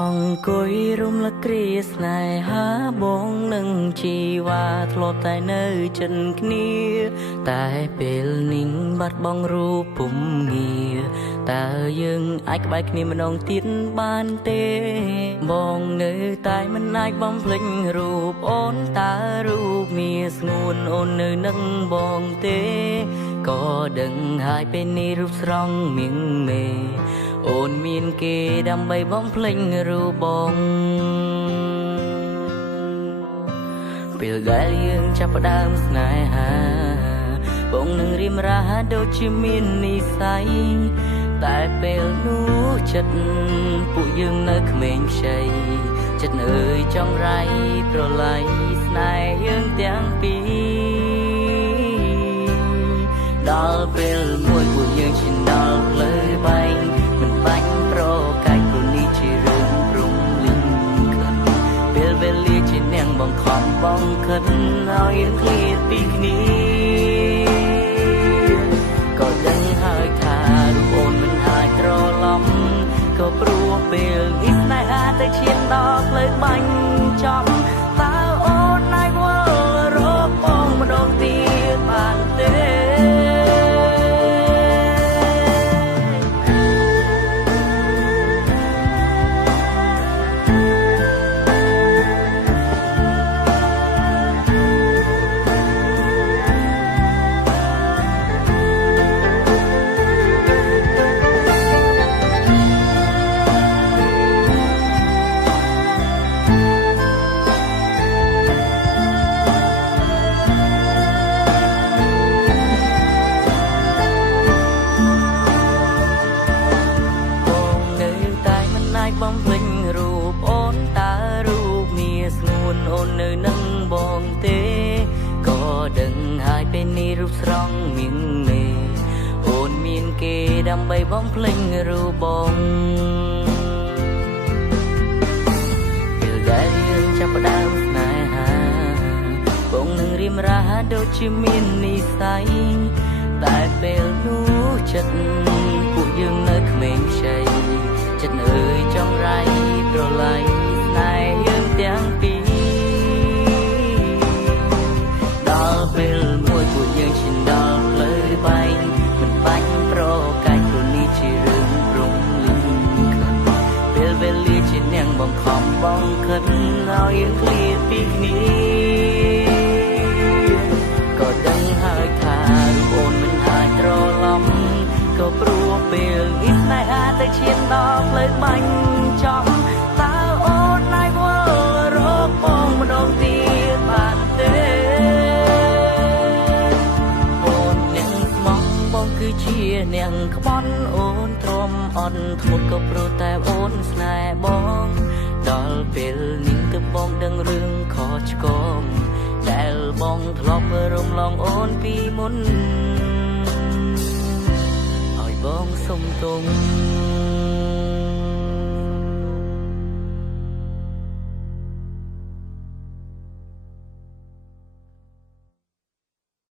អង្គុយរំលឹកគ្រាស្នេហាបងនឹងជីវ៉ាធ្លាប់តែនៅចិនគ្នាតែពេលនេះបាត់បង់រូបពុំងារតើយើងអាចក្បែរគ្នាម្ដងទៀតបានទេបងនៅតែមិនអាចបំភ្លេចរូបអូនតើរូបមានស្ងួនអូននៅនឹងបងទេក៏ដឹងហើយពេលនេះរូបស្រស់មៀងមេអូនមានគេដើម្បីបំភ្លេចរូបបងពេលដែលយើងចាប់ផ្ដើមស្នេហាបងនឹងរៀមរាដូចជាមាននិស្ស័យតែពេលនោះចិត្តពួកយើងនៅក្មេងខ្ចីចិត្តអើយចង់រៃប្រឡ័យស្នេហ៍យើងទាំងពីរដល់ពេលមួយពួកយើងឈានដល់ផ្លូវបែកមិនបាច់ប្រកែកព្រោះនេះជារឿងព្រំលីងខិនពេលវេលាជានាងបង្ខំបងខិនឲ្យយើងឃ្លាតពីគ្នាក៏ដឹងហើយថារូបអូនមិនអាចត្រឡប់ក៏ព្រោះពេលនេះស្នេហាទៅឈានដល់ផ្លូវបាញ់ចំតើអូនអាចវល់រកបងម្ដងទៀតបានទេបំភ្លេចរូបអូនតើរូបមានស្ងួនអូននៅនឹងបងទេក៏ដឹងហើយពេលនេះរូបស្រស់មៀងមេអូនមានគេដើម្បីបំភ្លេចរូបបងពេលដែលយើងចាប់ផ្ដើមស្នេហាបងនឹងរៀមរាដូចជាមាននិស្ស័យតែពេលនោះចិត្តពួកយើងនៅក្មេងខ្ចីចិត្តអើយចង់រៃប្រឡ័យស្នេហ៍យើងទាំងពីរដល់ពេលមួយពួកយើងឈានដល់ផ្លូវបែកមិនបាច់ប្រកែកព្រោះនេះជារឿងព្រំលីងខិនពេលវេលាជានាងបង្ខំបងខិនឲ្យយើងឃ្លាតពីគ្នាក៏ដឹងហើយថាអូនមិនអាចត្រឡប់ក៏ព្រោះពេលនេះស្នេហាទៅឈានដល់ផ្លូវបាញ់ចំតើអូនអាចវល់រកបងម្ដងទៀតបានទេអូននាងស្មោះបងគឺជានាងក្បន់អូនទ្រាំអន់ធ្មត់ក៏ព្រោះតែអូនស្នេហ៍បងដល់ពេលនេះទើបបងដឹងរឿងខុសឆ្គងដែលបងធ្លាប់រំលងអូនពីមុនបងសុំទង